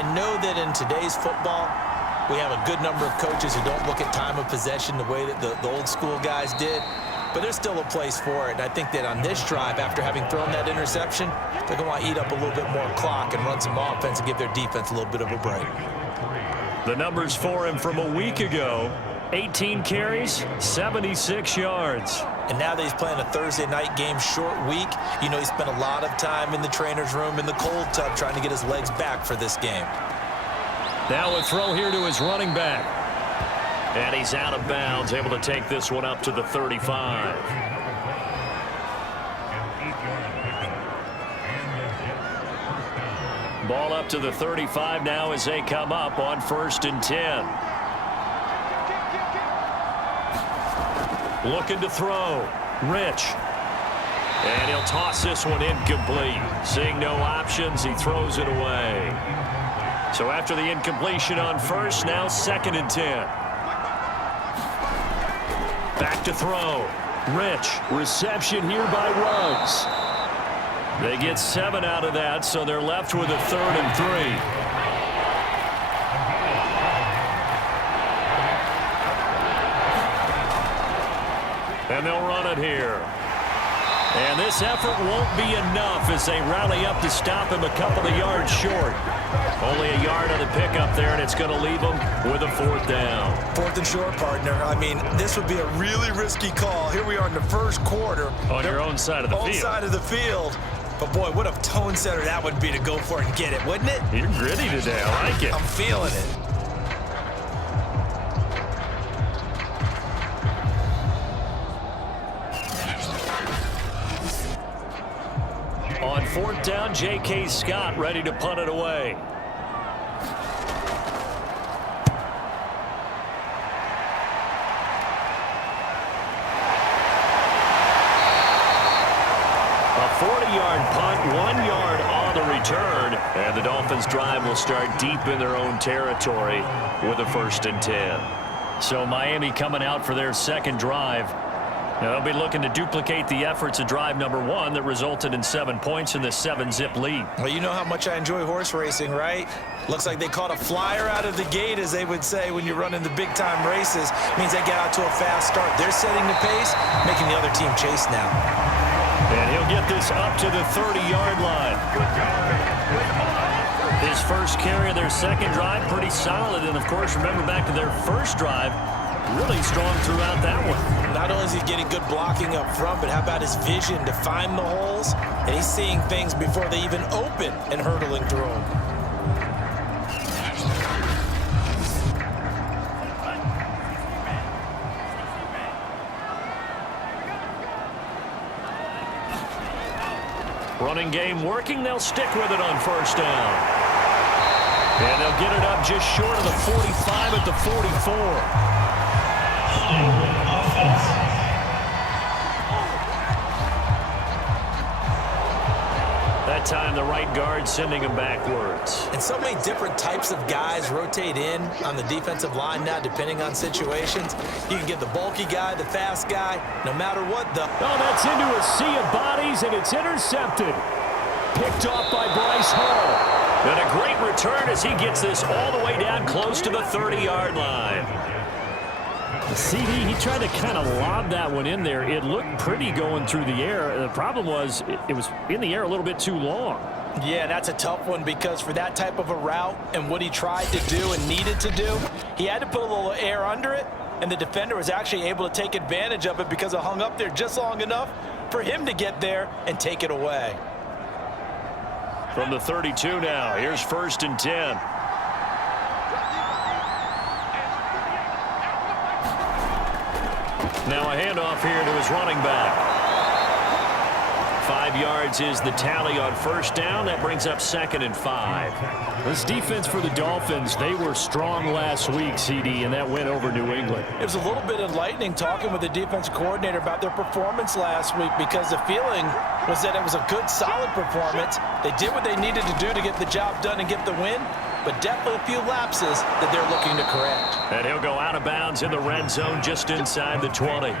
I know that in today's football, we have a good number of coaches who don't look at time of possession the way that the old school guys did. But there's still a place for it. And I think that on this drive, after having thrown that interception, they're going to want to eat up a little bit more clock and run some offense and give their defense a little bit of a break. The numbers for him from a week ago: 18 carries, 76 yards. And now that he's playing a Thursday night game, short week, you know he spent a lot of time in the trainer's room in the cold tub trying to get his legs back for this game. Now a throw here to his running back. And he's out of bounds, able to take this one up to the 35. Ball up to the 35 now as they come up on 1st and 10. Looking to throw. Rich. And he'll toss this one incomplete. Seeing no options, he throws it away. So after the incompletion on 1st, now 2nd and 10. Back to throw. Rich. Reception here by Ruggs. They get 7 out of that, so they're left with a 3rd and 3. And they'll run it here. And this effort won't be enough as they rally up to stop him a couple of yards short. Only a yard on the pickup there, and it's going to leave them with a 4th down. 4th and short, partner. I mean, this would be a really risky call. Here we are in the first quarter. On your own side of the field. Own side of the field. But, boy, what a tone setter that would be to go for it and get it, wouldn't it? You're gritty today. I like it. I'm feeling it. On 4th down, J.K. Scott ready to punt it away. A 40-yard punt, 1 yard on the return. And the Dolphins drive will start deep in their own territory with a 1st and 10. So Miami coming out for their second drive. Now they'll be looking to duplicate the efforts of drive number 1 that resulted in 7 points in the 7-zip lead. Well, you know how much I enjoy horse racing, right? Looks like they caught a flyer out of the gate, as they would say when you're running the big-time races. Means they get out to a fast start. They're setting the pace, making the other team chase now. And he'll get this up to the 30-yard line. His first carry of their second drive, pretty solid. And, of course, remember back to their first drive, really strong throughout that one. Not only is he getting good blocking up front, but how about his vision to find the holes? And he's seeing things before they even open and hurtling through them. Running game working. They'll stick with it on 1st down. And they'll get it up just short of the 45 at the 44. That time the right guard sending him backwards. And so many different types of guys rotate in on the defensive line now, depending on situations. You can get the bulky guy, the fast guy, no matter what. Oh, that's into a sea of bodies, and it's intercepted. Picked off by Bryce Hall. And a great return as he gets this all the way down close to the 30-yard line. The CD, he tried to kind of lob that one in there. It looked pretty going through the air. The problem was it was in the air a little bit too long. Yeah, that's a tough one because for that type of a route and what he tried to do and needed to do, he had to put a little air under it, and the defender was actually able to take advantage of it because it hung up there just long enough for him to get there and take it away. From the 32 now, here's 1st and 10. Now a handoff here to his running back. 5 yards is the tally on 1st down. That brings up 2nd and 5. This defense for the Dolphins, they were strong last week, CD, and that went over New England. It was a little bit enlightening talking with the defense coordinator about their performance last week because the feeling was that it was a good, solid performance. They did what they needed to do to get the job done and get the win, but definitely a few lapses that they're looking to correct. And he'll go out of bounds in the red zone just inside the 20.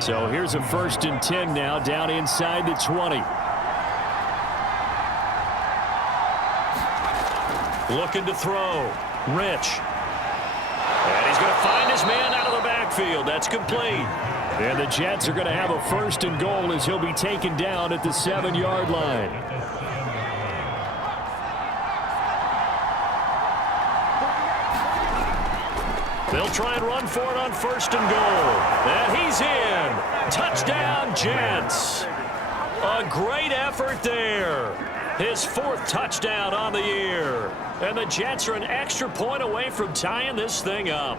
So here's a 1st and 10 now down inside the 20. Looking to throw. Rich. And he's going to find his man out of the backfield. That's complete. And the Jets are going to have a 1st and goal as he'll be taken down at the 7-yard line. They'll try and run for it on 1st and goal. And he's in. Touchdown, Jets. A great effort there. His 4th touchdown on the year. And the Jets are an extra point away from tying this thing up.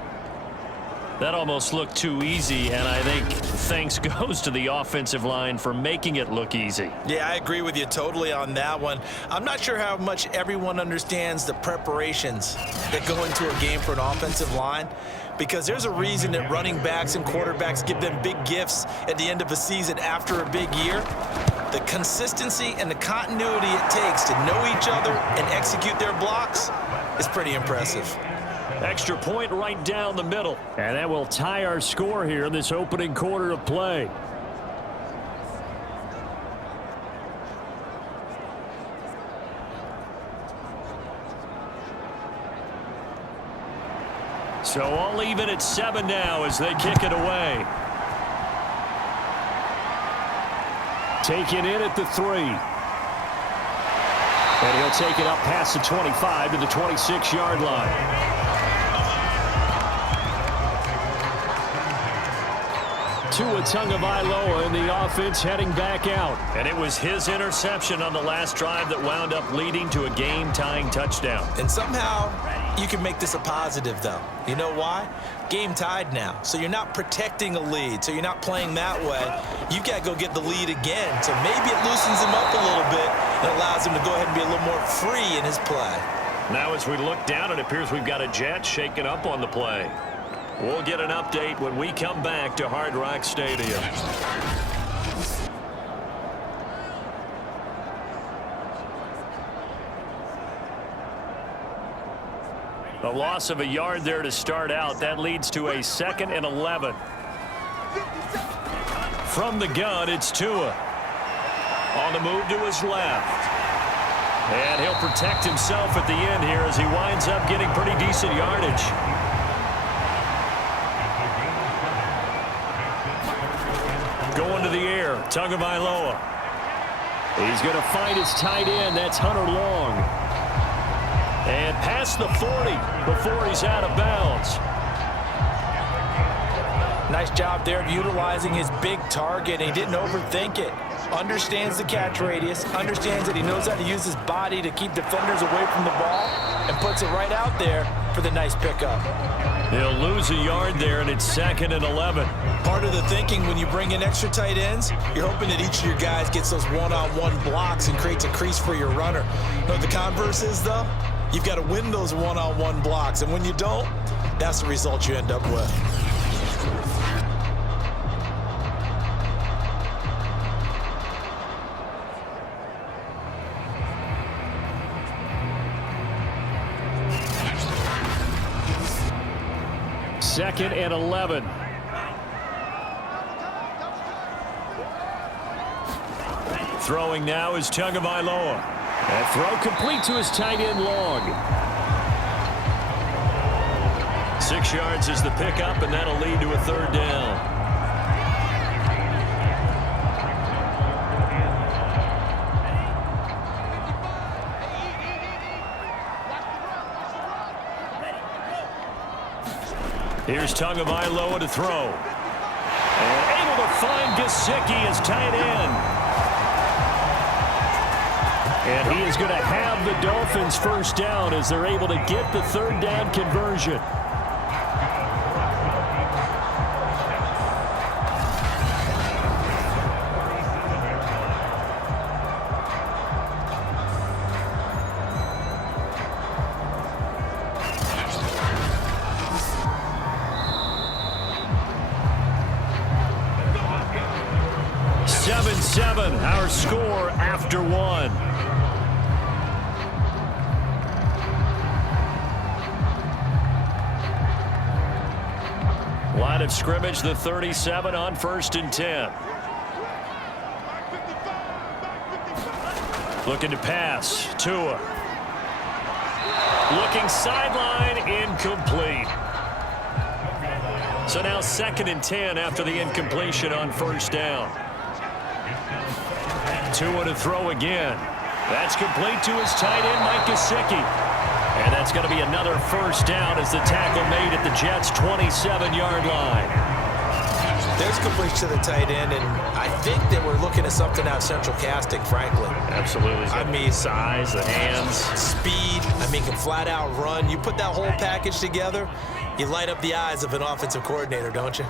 That almost looked too easy, and I think thanks goes to the offensive line for making it look easy. Yeah, I agree with you totally on that one. I'm not sure how much everyone understands the preparations that go into a game for an offensive line, because there's a reason that running backs and quarterbacks give them big gifts at the end of a season after a big year. The consistency and the continuity it takes to know each other and execute their blocks is pretty impressive. Extra point right down the middle. And that will tie our score here in this opening quarter of play. So all even at 7 now as they kick it away. Taken in at the 3. And he'll take it up past the 25 to the 26-yard line. Tua Tagovailoa and the offense heading back out. And it was his interception on the last drive that wound up leading to a game-tying touchdown. And somehow you can make this a positive, though. You know why? Game tied now. So you're not protecting a lead. So you're not playing that way. You've got to go get the lead again. So maybe it loosens him up a little bit and allows him to go ahead and be a little more free in his play. Now as we look down, it appears we've got a Jet shaking up on the play. We'll get an update when we come back to Hard Rock Stadium. A loss of a yard there to start out. That leads to a 2nd and 11. From the gun, it's Tua. On the move to his left. And he'll protect himself at the end here as he winds up getting pretty decent yardage. Going to the air, Tagovailoa. He's going to find his tight end. That's Hunter Long. And past the 40 before he's out of bounds. Nice job there of utilizing his big target. He didn't overthink it. Understands the catch radius. Understands that he knows how to use his body to keep defenders away from the ball. And puts it right out there for the nice pickup. He'll lose a yard there, and it's 2nd and 11. Part of the thinking when you bring in extra tight ends, you're hoping that each of your guys gets those one-on-one blocks and creates a crease for your runner. You know what the converse is, though? You've got to win those one-on-one blocks, and when you don't, that's the result you end up with. Second and 11. Throwing now is Tagovailoa. That throw complete to his tight end Long. 6 yards is the pickup, and that'll lead to a 3rd down. Here's Tagovailoa to throw. And able to find Gesicki as tight end. And he is going to have the Dolphins 1st down as they're able to get the 3rd down conversion. Our score after 1. Line of scrimmage, the 37 on 1st and 10. Looking to pass. Tua. Looking sideline, incomplete. So now 2nd and 10 after the incompletion on first down. Tua to throw again. That's complete to his tight end, Mike Gesicki. And that's going to be another first down as the tackle made at the Jets' 27-yard line. There's completion to the tight end, and I think that we're looking at something out central casting, frankly. Absolutely. I mean, size, the hands. Speed. I mean, can flat out run. You put that whole package together, you light up the eyes of an offensive coordinator, don't you?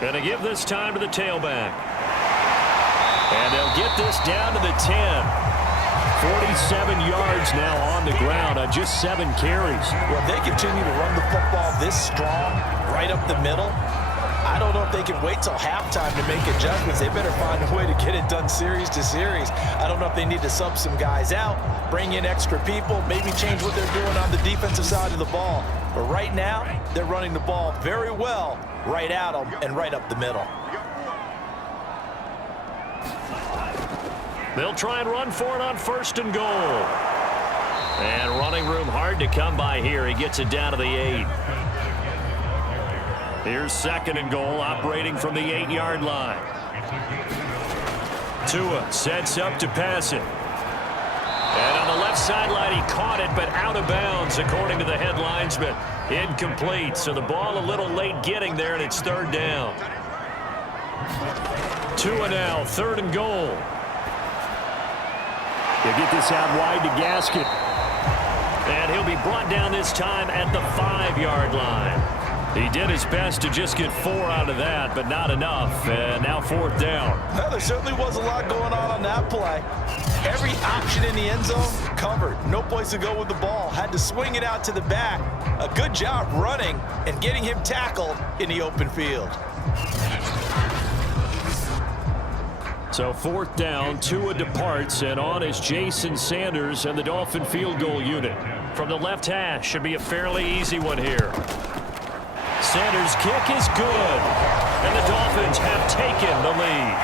Going to give this time to the tailback. And they'll get this down to the 10. 47 yards now on the ground on just 7 carries. Well, if they continue to run the football this strong, right up the middle, I don't know if they can wait till halftime to make adjustments. They better find a way to get it done series to series. I don't know if they need to sub some guys out, bring in extra people, maybe change what they're doing on the defensive side of the ball. But right now, they're running the ball very well right at them and right up the middle. They'll try and run for it on 1st and goal. And running room hard to come by here. He gets it down to the 8. Here's 2nd and goal, operating from the 8-yard line. Tua sets up to pass it. And on the left sideline, he caught it, but out of bounds, according to the head linesman. Incomplete, so the ball a little late getting there, and it's 3rd down. Tua now, 3rd and goal. He'll get this out wide to Gaskin. And he'll be brought down this time at the 5-yard line. He did his best to just get 4 out of that, but not enough. And now 4th down. Well, there certainly was a lot going on that play. Every option in the end zone covered. No place to go with the ball. Had to swing it out to the back. A good job running and getting him tackled in the open field. So 4th down, Tua departs, and on is Jason Sanders and the Dolphin field goal unit. From the left hash, should be a fairly easy one here. Sanders' kick is good, and the Dolphins have taken the lead.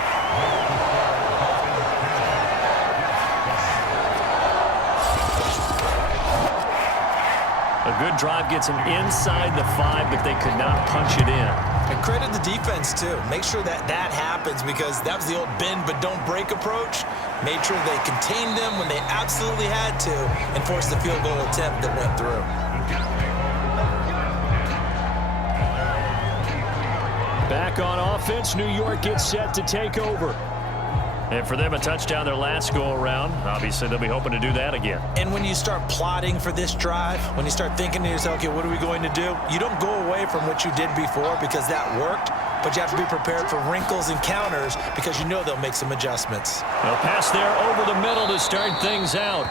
A good drive gets them inside the 5, but they could not punch it in. And credit the defense, too. Make sure that happens, because that was the old bend but don't break approach. Made sure they contained them when they absolutely had to and forced the field goal attempt that went through. Back on offense, New York gets set to take over. And for them, a touchdown their last go-around. Obviously, they'll be hoping to do that again. And when you start plotting for this drive, when you start thinking to yourself, okay, what are we going to do? You don't go away from what you did before because that worked, but you have to be prepared for wrinkles and counters because you know they'll make some adjustments. A pass there over the middle to start things out.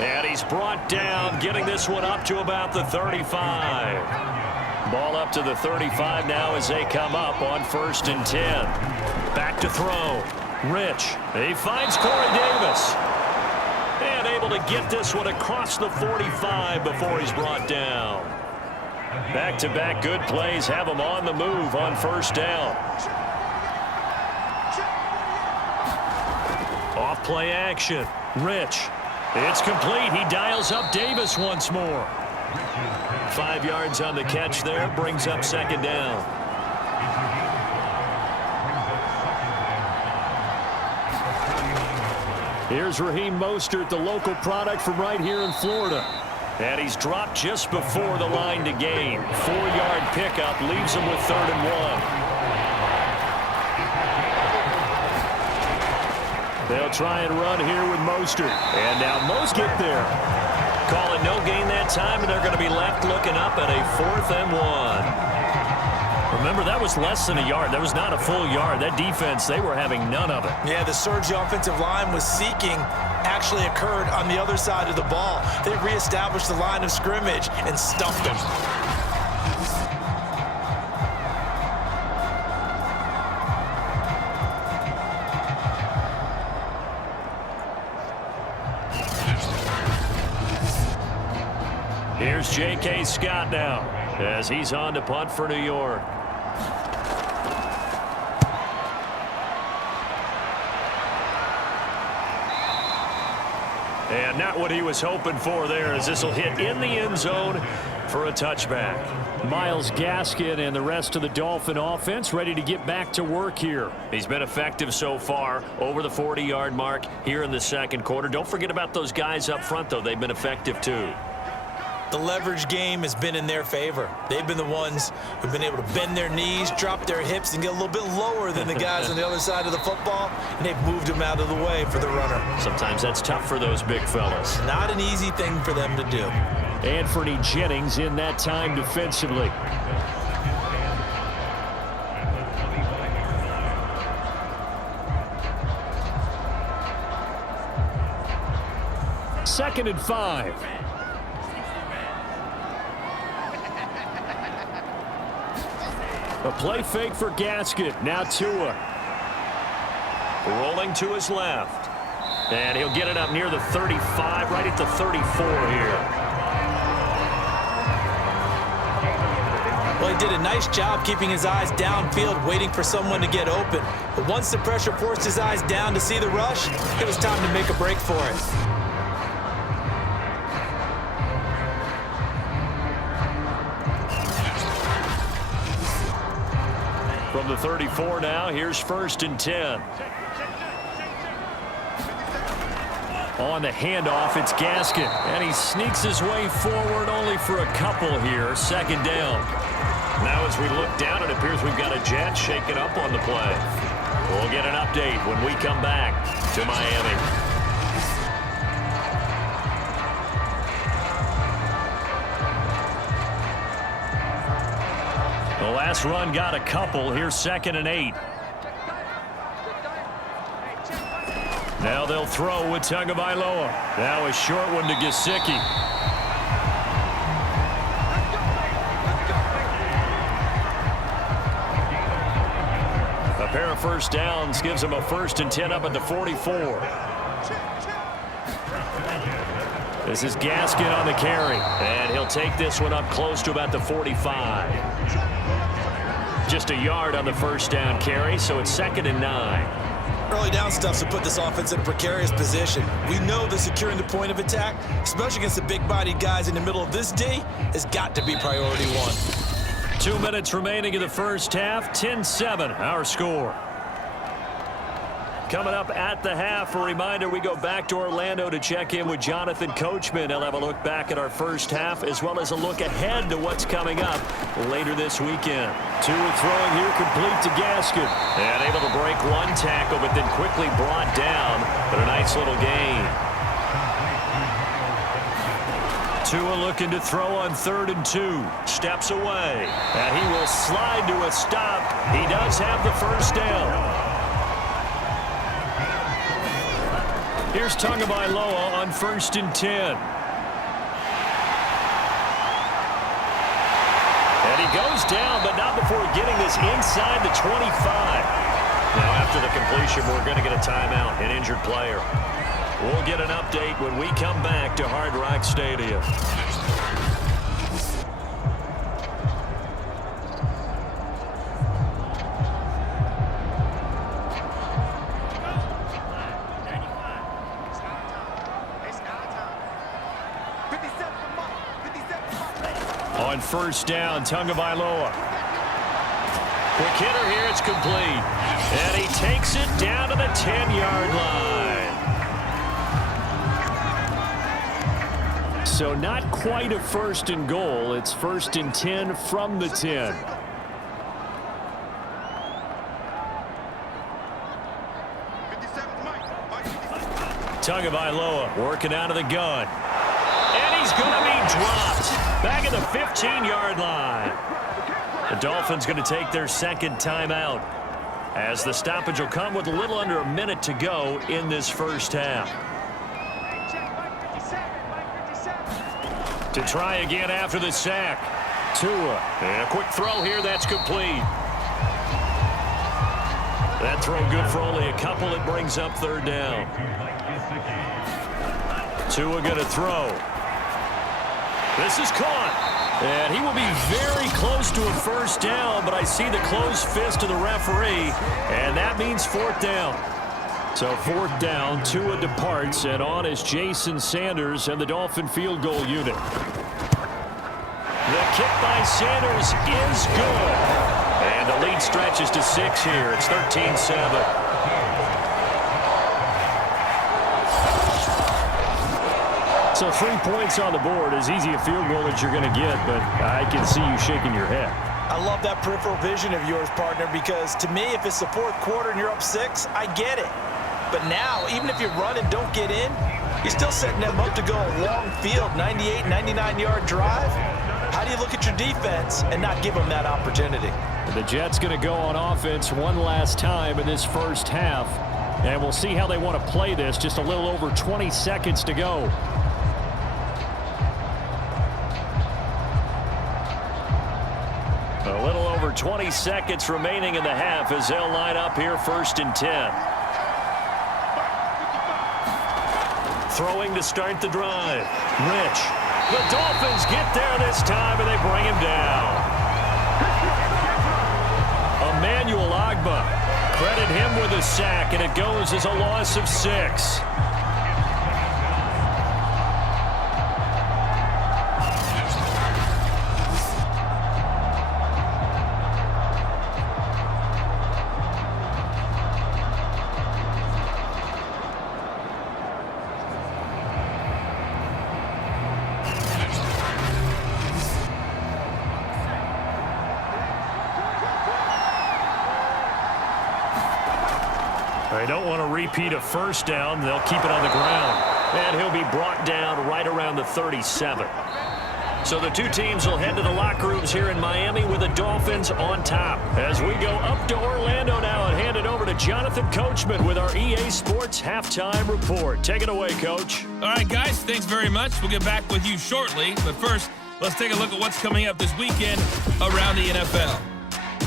And he's brought down, getting this one up to about the 35. Ball up to the 35 now as they come up on 1st and 10. Back to throw. Rich. He finds Corey Davis. And able to get this one across the 45 before he's brought down. Back-to-back good plays have him on the move on 1st down. Off play action. Rich. It's complete. He dials up Davis once more. 5 yards on the catch there. Brings up 2nd down. Here's Raheem Mostert, the local product from right here in Florida. And he's dropped just before the line to gain. 4-yard pickup leaves him with 3rd and 1. They'll try and run here with Mostert. And now Mostert get there. Call it no gain that time, and they're going to be left looking up at a 4th and 1. Remember, that was less than a yard. That was not a full yard. That defense, they were having none of it. Yeah, the surge the offensive line was seeking actually occurred on the other side of the ball. They reestablished the line of scrimmage and stuffed them. Here's J.K. Scott now as he's on to punt for New York. And not what he was hoping for there, as this will hit in the end zone for a touchback. Myles Gaskin and the rest of the Dolphin offense ready to get back to work here. He's been effective so far, over the 40-yard mark here in the second quarter. Don't forget about those guys up front, though. They've been effective, too. The leverage game has been in their favor. They've been the ones who've been able to bend their knees, drop their hips, and get a little bit lower than the guys on the other side of the football, and they've moved them out of the way for the runner. Sometimes that's tough for those big fellas. Not an easy thing for them to do. Anthony Jennings in that time defensively. Second and 5. A play fake for Gaskin. Now Tua. Rolling to his left. And he'll get it up near the 35, right at the 34 here. Well, he did a nice job keeping his eyes downfield, waiting for someone to get open. But once the pressure forced his eyes down to see the rush, it was time to make a break for it. From the 34 now, here's 1st and 10. On the handoff, it's Gaskin. And he sneaks his way forward only for a couple here. Second down. Now as we look down, it appears we've got a jet shaking up on the play. We'll get an update when we come back to Miami. The last run got a couple. Here's 2nd and 8. Now they'll throw with Tagovailoa. Now a short one to Gesicki. A pair of first downs gives them a 1st and 10 up at the 44. This is Gaskin on the carry. And he'll take this one up close to about the 45. Just a yard on the first down carry, so it's 2nd and 9. Early down stuff to put this offense in a precarious position. We know that securing the point of attack, especially against the big-bodied guys in the middle of this D, has got to be priority one. 2 minutes remaining in the first half. 10-7, our score. Coming up at the half, a reminder, we go back to Orlando to check in with Jonathan Coachman. He'll have a look back at our first half as well as a look ahead to what's coming up later this weekend. Tua throwing here complete to Gaskin. And able to break one tackle, but then quickly brought down. But a nice little gain. Tua looking to throw on 3rd and 2. Steps away. And he will slide to a stop. He does have the first down. Here's Tagovailoa on 1st and 10. And he goes down, but not before getting this inside the 25. Now after the completion, we're going to get a timeout, an injured player. We'll get an update when we come back to Hard Rock Stadium. On 1st down, Tagovailoa. Quick hitter here, it's complete. And he takes it down to the 10-yard line. So not quite a 1st and goal. It's 1st and 10 from the 10. Tagovailoa working out of the gun. And he's going to be dropped. Back at the 15-yard line. The Dolphins going to take their 2nd timeout as the stoppage will come with a little under a minute to go in this first half. To try again after the sack. Tua. And a quick throw here, that's complete. That throw good for only a couple. It brings up 3rd down. Tua going to throw. This is caught. And he will be very close to a first down, but I see the closed fist of the referee, and that means 4th down. So 4th down, Tua departs, and on is Jason Sanders and the Dolphin field goal unit. The kick by Sanders is good. And the lead stretches to 6 here. It's 13-7. So 3 points on the board, as easy a field goal as you're going to get, but I can see you shaking your head. I love that peripheral vision of yours, partner, because to me, if it's the 4th quarter and you're up 6, I get it. But now, even if you run and don't get in, you're still setting them up to go a long field, 98, 99-yard drive. How do you look at your defense and not give them that opportunity? The Jets going to go on offense one last time in this first half, and we'll see how they want to play this. Just a little over 20 seconds to go. A little over 20 seconds remaining in the half as they'll line up here 1st and 10. Throwing to start the drive. Rich. The Dolphins get there this time, and they bring him down. Emmanuel Ogbah. Credit him with a sack, and it goes as a loss of 6. They don't want to repeat a 1st down. They'll keep it on the ground. And he'll be brought down right around the 37. So the two teams will head to the locker rooms here in Miami with the Dolphins on top. As we go up to Orlando now and hand it over to Jonathan Coachman with our EA Sports Halftime Report. Take it away, Coach. All right, guys, thanks very much. We'll get back with you shortly. But first, let's take a look at what's coming up this weekend around the NFL.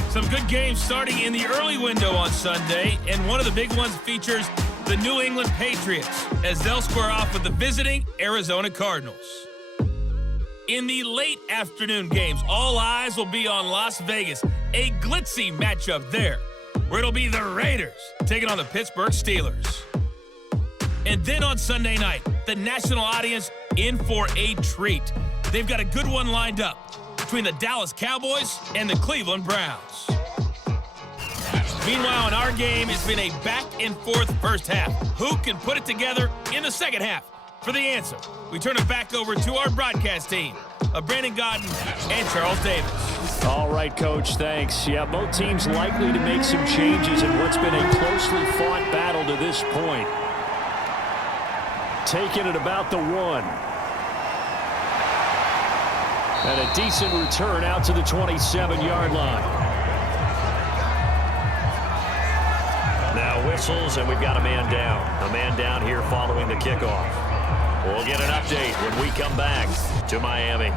Some good games starting in the early window on Sunday, and one of the big ones features the New England Patriots as they'll square off with the visiting Arizona Cardinals. In the late afternoon games, all eyes will be on Las Vegas, a glitzy matchup there, where it'll be the Raiders taking on the Pittsburgh Steelers. And then on Sunday night, the national audience in for a treat. They've got a good one lined up between the Dallas Cowboys and the Cleveland Browns. Meanwhile, in our game, it's been a back-and-forth first half. Who can put it together in the second half? For the answer, we turn it back over to our broadcast team of Brandon Godden and Charles Davis. All right, Coach, thanks. Yeah, both teams likely to make some changes in what's been a closely fought battle to this point. Taking it about the 1. And a decent return out to the 27-yard line. Now whistles, and we've got a man down. A man down here following the kickoff. We'll get an update when we come back to Miami.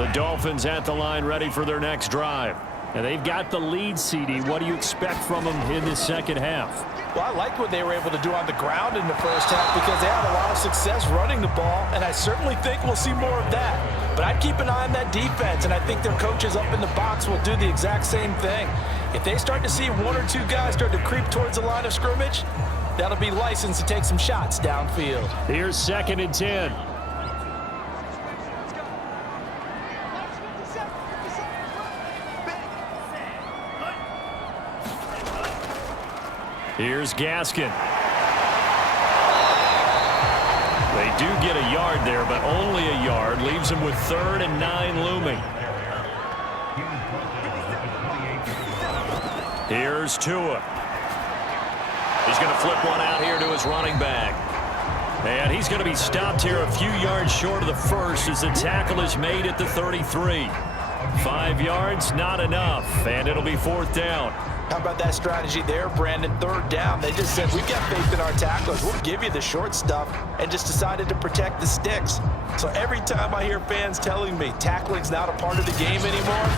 The Dolphins at the line ready for their next drive. And they've got the lead, CD. What do you expect from them in the second half? Well, I liked what they were able to do on the ground in the first half because they had a lot of success running the ball, and I certainly think we'll see more of that. But I'd keep an eye on that defense, and I think their coaches up in the box will do the exact same thing. If they start to see 1 or 2 guys start to creep towards the line of scrimmage, that'll be licensed to take some shots downfield. Here's 2nd and 10. Here's Gaskin. They do get a yard there, but only a yard. Leaves him with 3rd and 9 looming. Here's Tua. He's going to flip one out here to his running back. And he's going to be stopped here a few yards short of the first as the tackle is made at the 33. 5 yards, not enough, and it'll be 4th down. How about that strategy there, Brandon? 3rd down. They just said, we've got faith in our tacklers. We'll give you the short stuff, and just decided to protect the sticks. So every time I hear fans telling me tackling's not a part of the game anymore,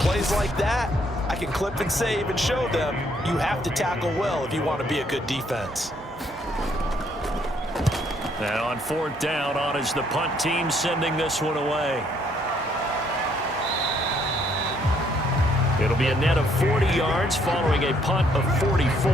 plays like that, I can clip and save and show them you have to tackle well if you want to be a good defense. Now on 4th down, on is the punt team sending this one away. It'll be a net of 40 yards following a punt of 44.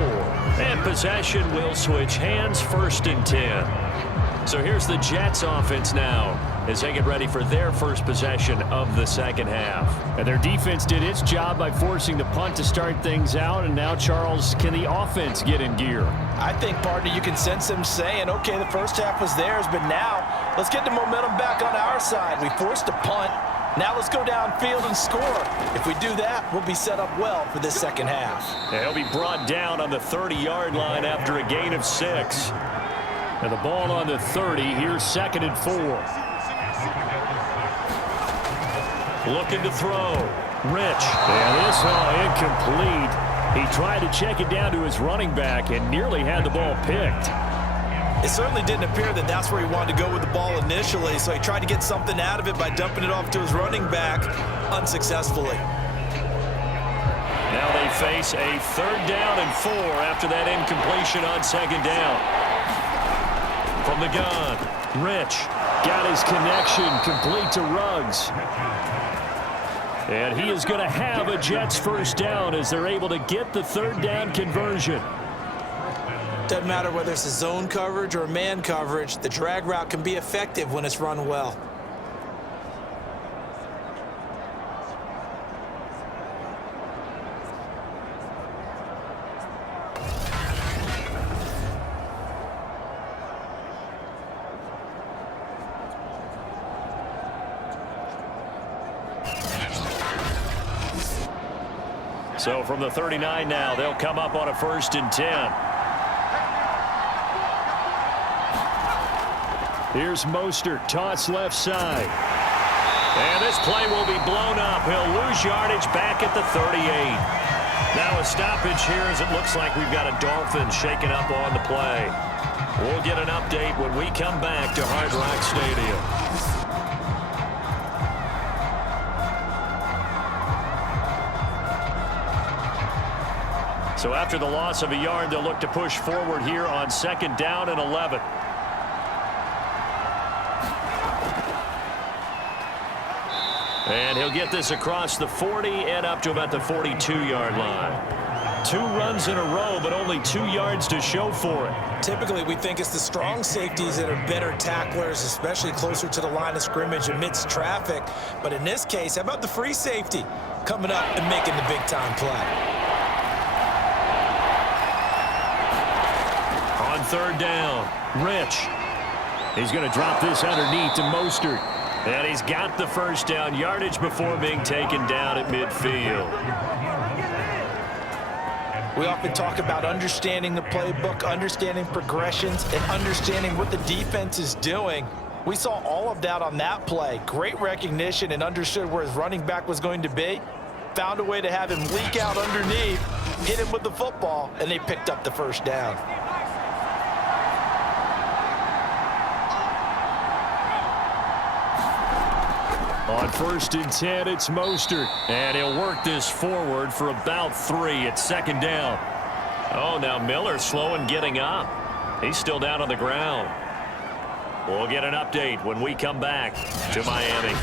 And possession will switch hands, 1st and 10. So here's the Jets offense now as they get ready for their first possession of the second half. And their defense did its job by forcing the punt to start things out. And now, Charles, can the offense get in gear? I think, partner, you can sense them saying, okay, the first half was theirs, but now let's get the momentum back on our side. We forced a punt. Now let's go downfield and score. If we do that, we'll be set up well for this second half. And he'll be brought down on the 30-yard line after a gain of 6. And the ball on the 30. Here's 2nd and 4. Looking to throw. Rich. And this incomplete. He tried to check it down to his running back and nearly had the ball picked. It certainly didn't appear that that's where he wanted to go with the ball initially, so he tried to get something out of it by dumping it off to his running back unsuccessfully. Now they face a 3rd down and 4 after that incompletion on 2nd down. From the gun, Rich got his connection complete to Ruggs. And he is going to have a Jets 1st down as they're able to get the 3rd down conversion. Doesn't matter whether it's a zone coverage or a man coverage, the drag route can be effective when it's run well. So from the 39 now, they'll come up on a 1st and 10. Here's Mostert, toss left side. And this play will be blown up. He'll lose yardage back at the 38. Now a stoppage here as it looks like we've got a Dolphins shaking up on the play. We'll get an update when we come back to Hard Rock Stadium. So after the loss of a yard, they'll look to push forward here on 2nd down and 11. And he'll get this across the 40 and up to about the 42-yard line. 2 runs in a row, but only 2 yards to show for it. Typically, we think it's the strong safeties that are better tacklers, especially closer to the line of scrimmage amidst traffic. But in this case, how about the free safety coming up and making the big-time play? On 3rd down, Rich. He's going to drop this underneath to Mostert. And he's got the 1st down yardage before being taken down at midfield. We often talk about understanding the playbook, understanding progressions, and understanding what the defense is doing. We saw all of that on that play. Great recognition and understood where his running back was going to be. Found a way to have him leak out underneath, hit him with the football, and they picked up the 1st down. On 1st and 10, it's Mostert. And he'll work this forward for about 3 at 2nd down. Oh, now Miller slow in getting up. He's still down on the ground. We'll get an update when we come back to Miami.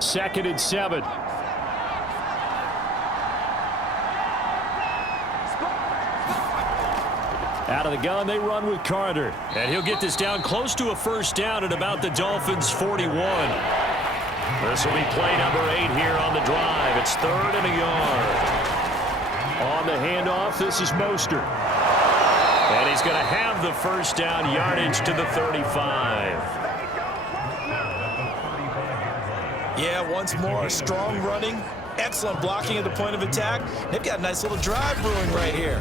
Second and 7. Out of the gun, they run with Carter. And he'll get this down close to a 1st down at about the Dolphins' 41. This will be play number 8 here on the drive. It's 3rd and a yard. On the handoff, this is Mostert. And he's going to have the 1st down yardage to the 35. Yeah, once more, strong running, excellent blocking at the point of attack. They've got a nice little drive brewing right here.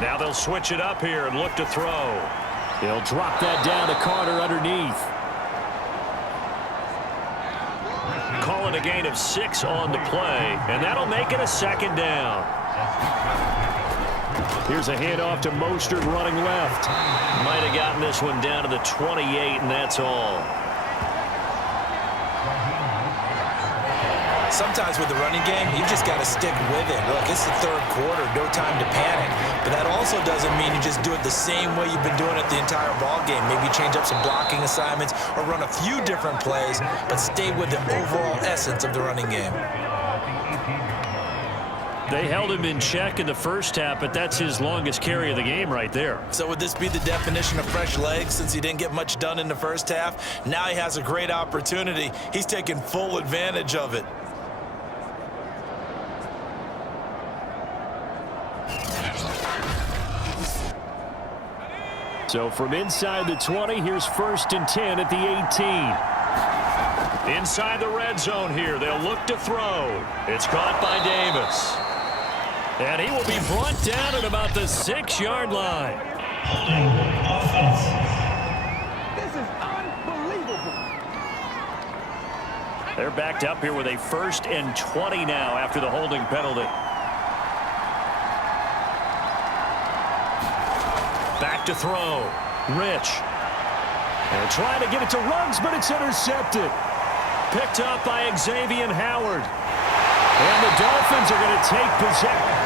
Now they'll switch it up here and look to throw. He'll drop that down to Carter underneath. call it a gain of 6 on the play, and that'll make it a second down. Here's a handoff to Mostert running left. Might have gotten this one down to the 28, and that's all. Sometimes with the running game, you just got to stick with it. Look, it's the third quarter, no time to panic. But that also doesn't mean you just do it the same way you've been doing it the entire ball game. Maybe change up some blocking assignments or run a few different plays, but stay with the overall essence of the running game. They held him in check in the first half, but that's his longest carry of the game right there. So would this be the definition of fresh legs since he didn't get much done in the first half? Now he has a great opportunity. He's taking full advantage of it. So from inside the 20, here's 1st and 10 at the 18. Inside the red zone here, they'll look to throw. It's caught by Davis. And he will be brought down at about the 6-yard line. Holding offense. This is unbelievable. They're backed up here with a 1st and 20 now after the holding penalty. Back to throw. Rich. And trying to get it to Ruggs, but it's intercepted. Picked up by Xavier Howard. And the Dolphins are going to take possession.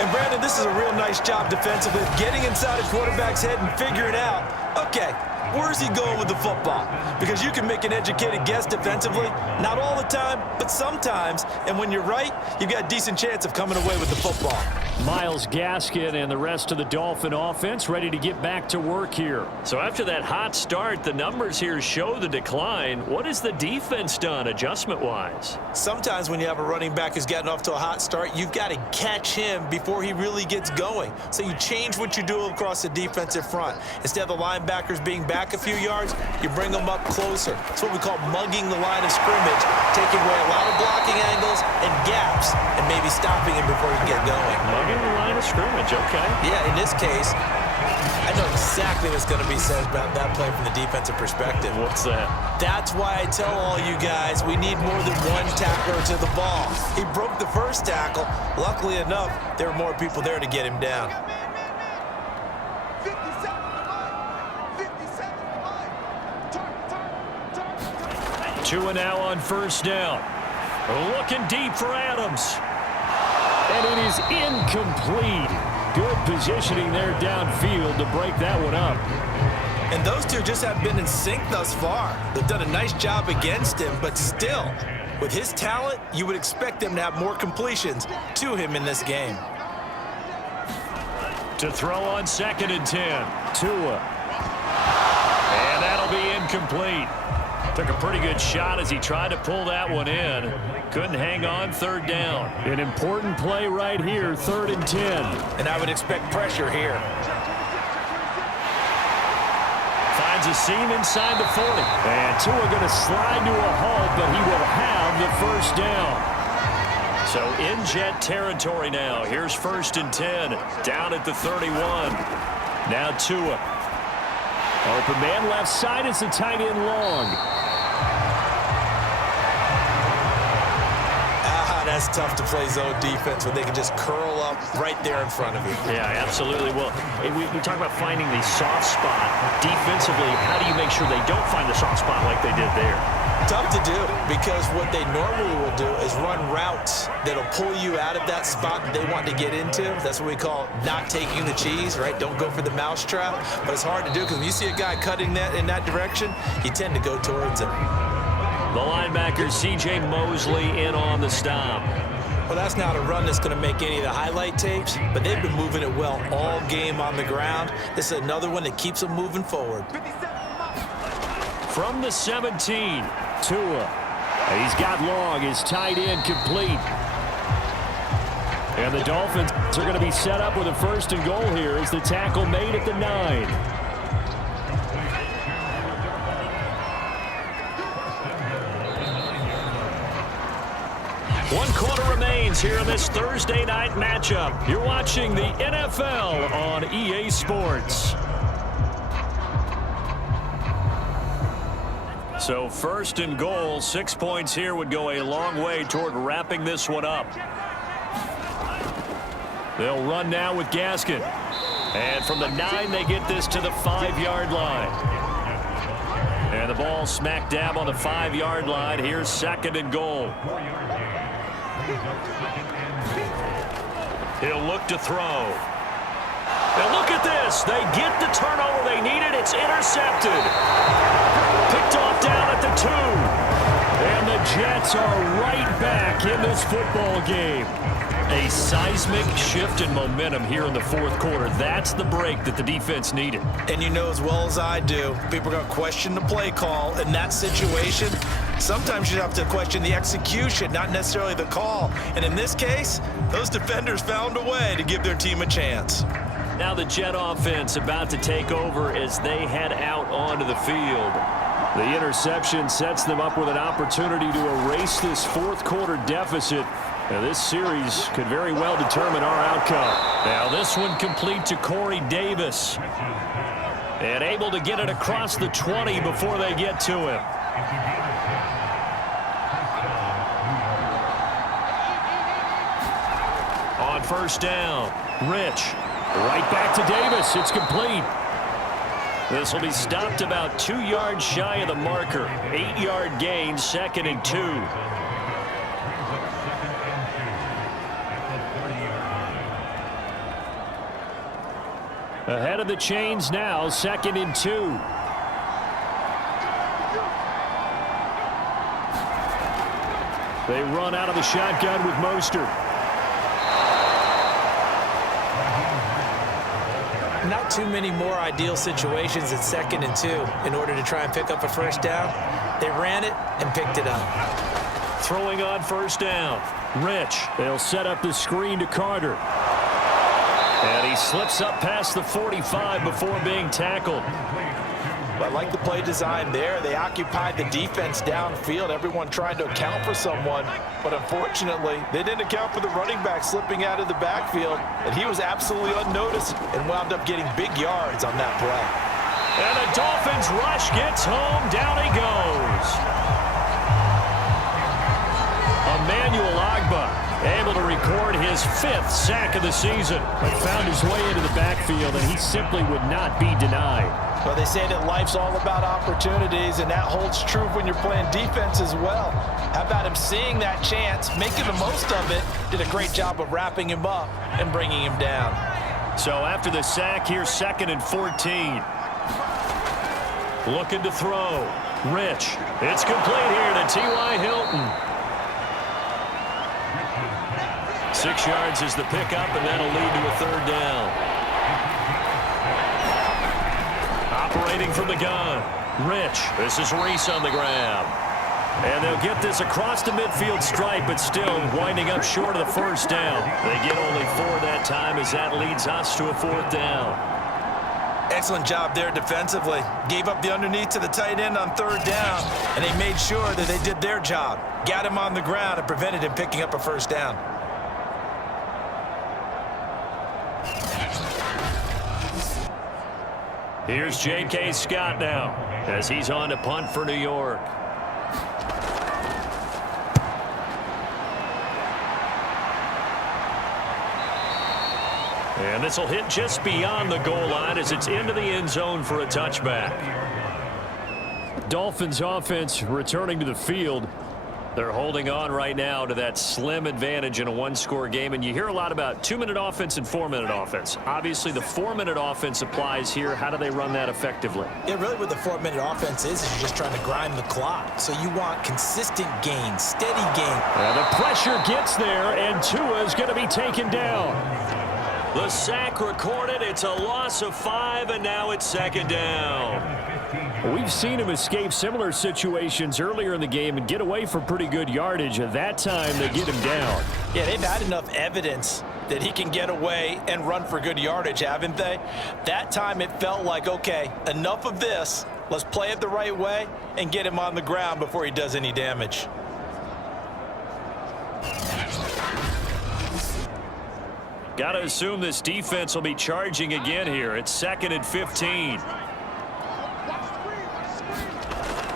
And Brandon, this is a real nice job defensively, getting inside a quarterback's head and figuring out, okay, where's he going with the football? Because you can make an educated guess defensively, not all the time, but sometimes. And when you're right, you've got a decent chance of coming away with the football. Myles Gaskin and the rest of the Dolphin offense ready to get back to work here. So after that hot start, the numbers here show the decline. What has the defense done adjustment-wise? Sometimes when you have a running back who's gotten off to a hot start, you've got to catch him before he really gets going. So you change what you do across the defensive front. Instead of the linebackers being back a few yards, you bring them up closer. It's what we call mugging the line of scrimmage, taking away a lot of blocking angles and gaps, and maybe stopping him before he get going. Mugging the line of scrimmage, okay. Yeah, in this case, I know exactly what's going to be said about that play from the defensive perspective. What's that? That's why I tell all you guys we need more than one tackler to the ball. He broke the first tackle. Luckily enough, there were more people there to get him down. 2 and now on 1st down. Looking deep for Adams. And it is incomplete. Good positioning there downfield to break that one up. And those two just have been in sync thus far. They've done a nice job against him, but still, with his talent, you would expect them to have more completions to him in this game. To throw on 2nd and 10. Tua. And that'll be incomplete. Took a pretty good shot as he tried to pull that one in. Couldn't hang on 3rd down. An important play right here, 3rd and 10. And I would expect pressure here. Finds a seam inside the 40. And Tua going to slide to a halt, but he will have the 1st down. So in jet territory now. Here's 1st and 10. Down at the 31. Now Tua. Open man left side. It's a tight end long. That's tough to play zone defense when they can just curl up right there in front of you. Yeah, absolutely. Well, we talk about finding the soft spot. Defensively, how do you make sure they don't find the soft spot like they did there? Tough to do because what they normally will do is run routes that'll pull you out of that spot that they want to get into. That's what we call not taking the cheese, right? Don't go for the mousetrap. But it's hard to do because when you see a guy cutting that in that direction, you tend to go towards him. The linebacker, C.J. Mosley, in on the stop. Well, that's not a run that's going to make any of the highlight tapes, but they've been moving it well all game on the ground. This is another one that keeps them moving forward. From the 17, Tua. He's got long. His tight end complete. And the Dolphins are going to be set up with a 1st and goal here as the tackle made at the 9. 1 quarter remains here in this Thursday night matchup. You're watching the NFL on EA Sports. So first and goal, 6 points here would go a long way toward wrapping this one up. They'll run now with Gaskin. And from the 9, they get this to the 5-yard line. And the ball smack dab on the 5-yard line. Here's second and goal. He'll look to throw. And look at this. They get the turnover they needed. It's intercepted. Picked off down at the 2. And the Jets are right back in this football game. A seismic shift in momentum here in the fourth quarter. That's the break that the defense needed. And you know as well as I do, people are going to question the play call in that situation. Sometimes you have to question the execution, not necessarily the call. And in this case, those defenders found a way to give their team a chance. Now the Jet offense about to take over as they head out onto the field. The interception sets them up with an opportunity to erase this fourth quarter deficit. Now this series could very well determine our outcome. Now this one complete to Corey Davis. And able to get it across the 20 before they get to him. On first down, Rich. Right back to Davis. It's complete. This will be stopped about 2 yards shy of the marker. 8-yard gain, second and 2. Ahead of the chains now, second and 2. They run out of the shotgun with Mostert. Not too many more ideal situations at second and 2 in order to try and pick up a first down. They ran it and picked it up. Throwing on first down. Rich. They'll set up the screen to Carter. And he slips up past the 45 before being tackled. I like the play design there. They occupied the defense downfield. Everyone tried to account for someone, but unfortunately, they didn't account for the running back slipping out of the backfield, and he was absolutely unnoticed and wound up getting big yards on that play. And the Dolphins rush gets home. Down he goes. Emmanuel Ogbah able to record his 5th sack of the season. But found his way into the backfield, and he simply would not be denied. Well, they say that life's all about opportunities, and that holds true when you're playing defense as well. How about him seeing that chance, making the most of it, did a great job of wrapping him up and bringing him down. So after the sack, here's second and 14. Looking to throw. Rich. It's complete here to T.Y. Hilton. 6 yards is the pickup, and that'll lead to a third down. Operating from the gun. Rich. This is Reese on the grab. And they'll get this across the midfield stripe, but still winding up short of the first down. They get only 4 that time as that leads us to a 4th down. Excellent job there defensively. Gave up the underneath to the tight end on 3rd down, and they made sure that they did their job. Got him on the ground and prevented him picking up a first down. Here's J.K. Scott now as he's on to punt for New York. And this will hit just beyond the goal line as it's into the end zone for a touchback. Dolphins offense returning to the field. They're holding on right now to that slim advantage in a 1-score game. And you hear a lot about 2-minute offense and 4-minute offense. Obviously, the 4-minute offense applies here. How do they run that effectively? Yeah, really what the 4-minute offense is you're just trying to grind the clock. So you want consistent gains, steady gain. And the pressure gets there, and Tua is going to be taken down. The sack recorded. It's a loss of 5, and now it's second down. We've seen him escape similar situations earlier in the game and get away for pretty good yardage. At that time, they get him down. Yeah, they've had enough evidence that he can get away and run for good yardage, haven't they? That time it felt like, okay, enough of this. Let's play it the right way and get him on the ground before he does any damage. Got to assume this defense will be charging again here. It's second and 15.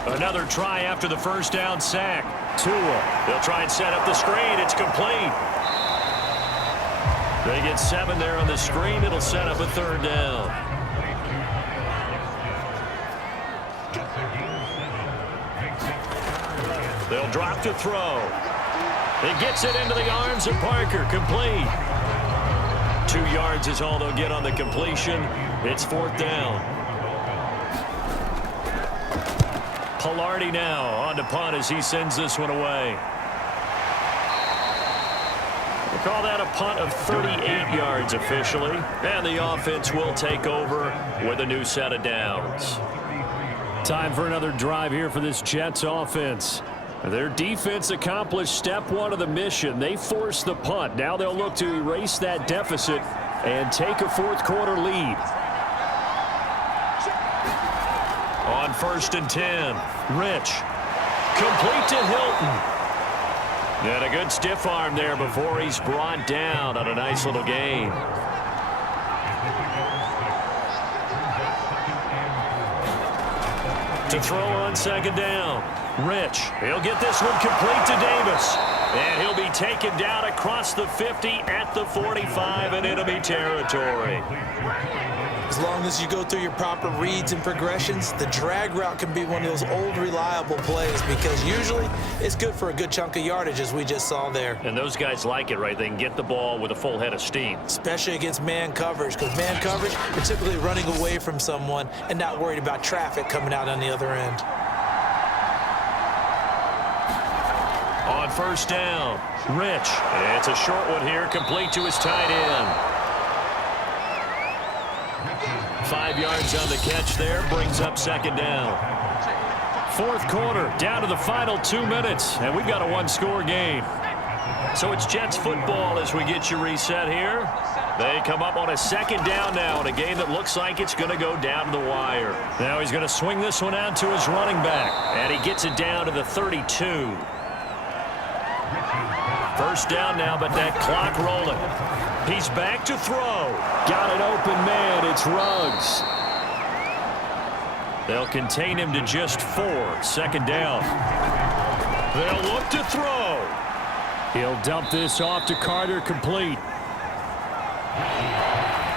Another try after the first down sack. Tua. They'll try and set up the screen. It's complete. They get 7 there on the screen. It'll set up a third down. They'll drop to throw. It gets it into the arms of Parker. Complete. 2 yards is all they'll get on the completion. It's 4th down. Pilardi now on to punt as he sends this one away. We'll call that a punt of 38 yards officially. And the offense will take over with a new set of downs. Time for another drive here for this Jets offense. Their defense accomplished step 1 of the mission. They forced the punt. Now they'll look to erase that deficit and take a 4th quarter lead. On 1st and 10, Rich. Complete to Hilton. And a good stiff arm there before he's brought down on a nice little gain. To throw on 2nd down. Rich, he'll get this one complete to Davis. And he'll be taken down across the 50 at the 45 in enemy territory. As long as you go through your proper reads and progressions, the drag route can be one of those old reliable plays because usually it's good for a good chunk of yardage as we just saw there. And those guys like it, right? They can get the ball with a full head of steam. Especially against man coverage, because man coverage, you're typically running away from someone and not worried about traffic coming out on the other end. On 1st down, Rich. It's a short one here, complete to his tight end. 5 yards on the catch there, brings up 2nd down. 4th quarter, down to the final 2 minutes, and we've got a 1-score game. So it's Jets football as we get you reset here. They come up on a 2nd down now in a game that looks like it's going to go down to the wire. Now he's going to swing this one out to his running back, and he gets it down to the 32. 1st down now, but that clock rolling. He's back to throw. Got an open man. It's Ruggs. They'll contain him to just 4. 2nd down. They'll look to throw. He'll dump this off to Carter, complete.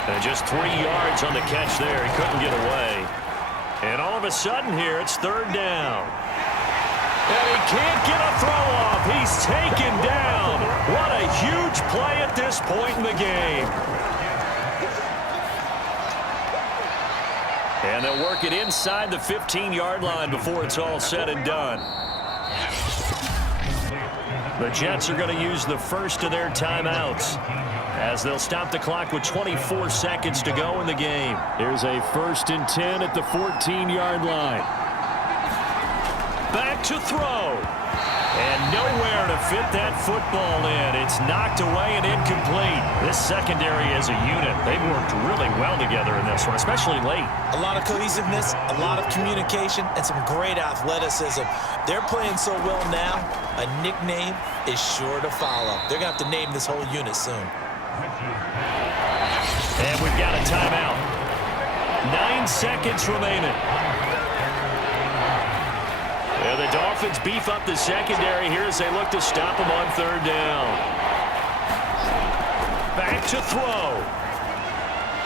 And just 3 yards on the catch there. He couldn't get away. And all of a sudden here, it's 3rd down. And he can't get a throw off. He's taken down. What a huge play at this point in the game. And they'll work it inside the 15-yard line before it's all said and done. The Jets are going to use the first of their timeouts as they'll stop the clock with 24 seconds to go in the game. Here's a 1st and 10 at the 14-yard line. Back to throw. And nowhere to fit that football in. It's knocked away and incomplete. This secondary as a unit, they've worked really well together in this one, especially late. A lot of cohesiveness, a lot of communication, and some great athleticism. They're playing so well now, a nickname is sure to follow. They're going to have to name this whole unit soon. And we've got a timeout. 9 seconds remaining. And the Dolphins beef up the secondary here as they look to stop him on 3rd down. Back to throw.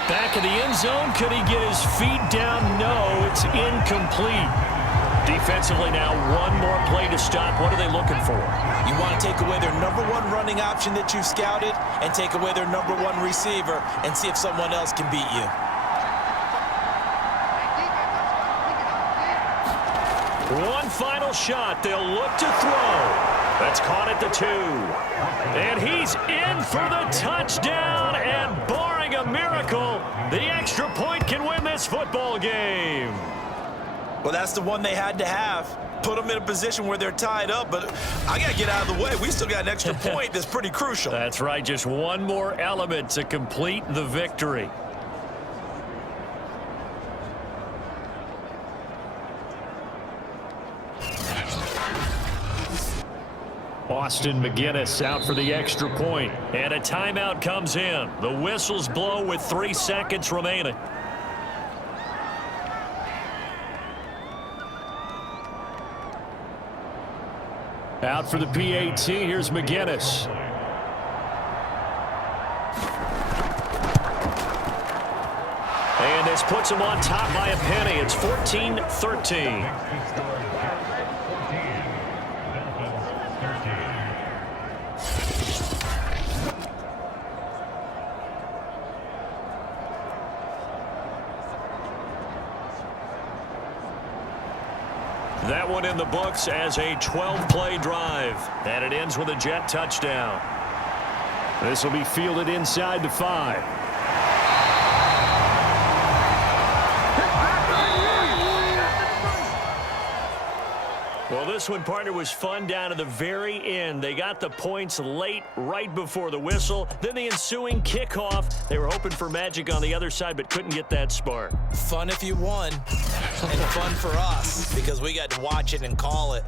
Back in the end zone. Could he get his feet down? No, it's incomplete. Defensively now, one more play to stop. What are they looking for? You want to take away their #1 running option that you've scouted and take away their #1 receiver and see if someone else can beat you. One final shot. They'll look to throw. That's caught at the 2. And he's in for the touchdown. And barring a miracle, the extra point can win this football game. Well, that's the one they had to have. Put them in a position where they're tied up. But I got to get out of the way. We still got an extra point that's pretty crucial. That's right. Just one more element to complete the victory. Austin McGinnis out for the extra point. And a timeout comes in. The whistles blow with 3 seconds remaining. Out for the PAT, here's McGinnis. And this puts them on top by a penny. It's 14-13. That one in the books as a 12-play drive. And it ends with a Jet touchdown. This will be fielded inside the 5. Well, this one, partner, was fun down to the very end. They got the points late, right before the whistle. Then the ensuing kickoff. They were hoping for magic on the other side, but couldn't get that spark. Fun if you won, and fun for us because we got to watch it and call it.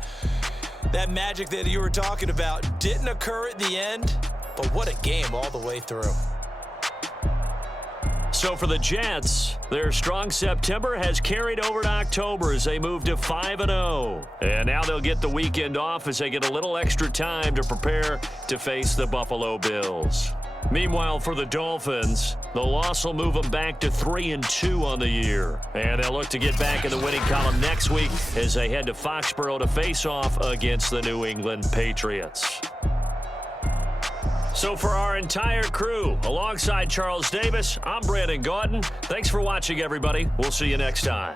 That magic that you were talking about didn't occur at the end, but what a game all the way through. So for the Jets, their strong September has carried over to October as they move to 5-0. And now they'll get the weekend off as they get a little extra time to prepare to face the Buffalo Bills. Meanwhile, for the Dolphins, the loss will move them back to 3-2 on the year. And they'll look to get back in the winning column next week as they head to Foxborough to face off against the New England Patriots. So for our entire crew, alongside Charles Davis, I'm Brandon Gaudin. Thanks for watching, everybody. We'll see you next time.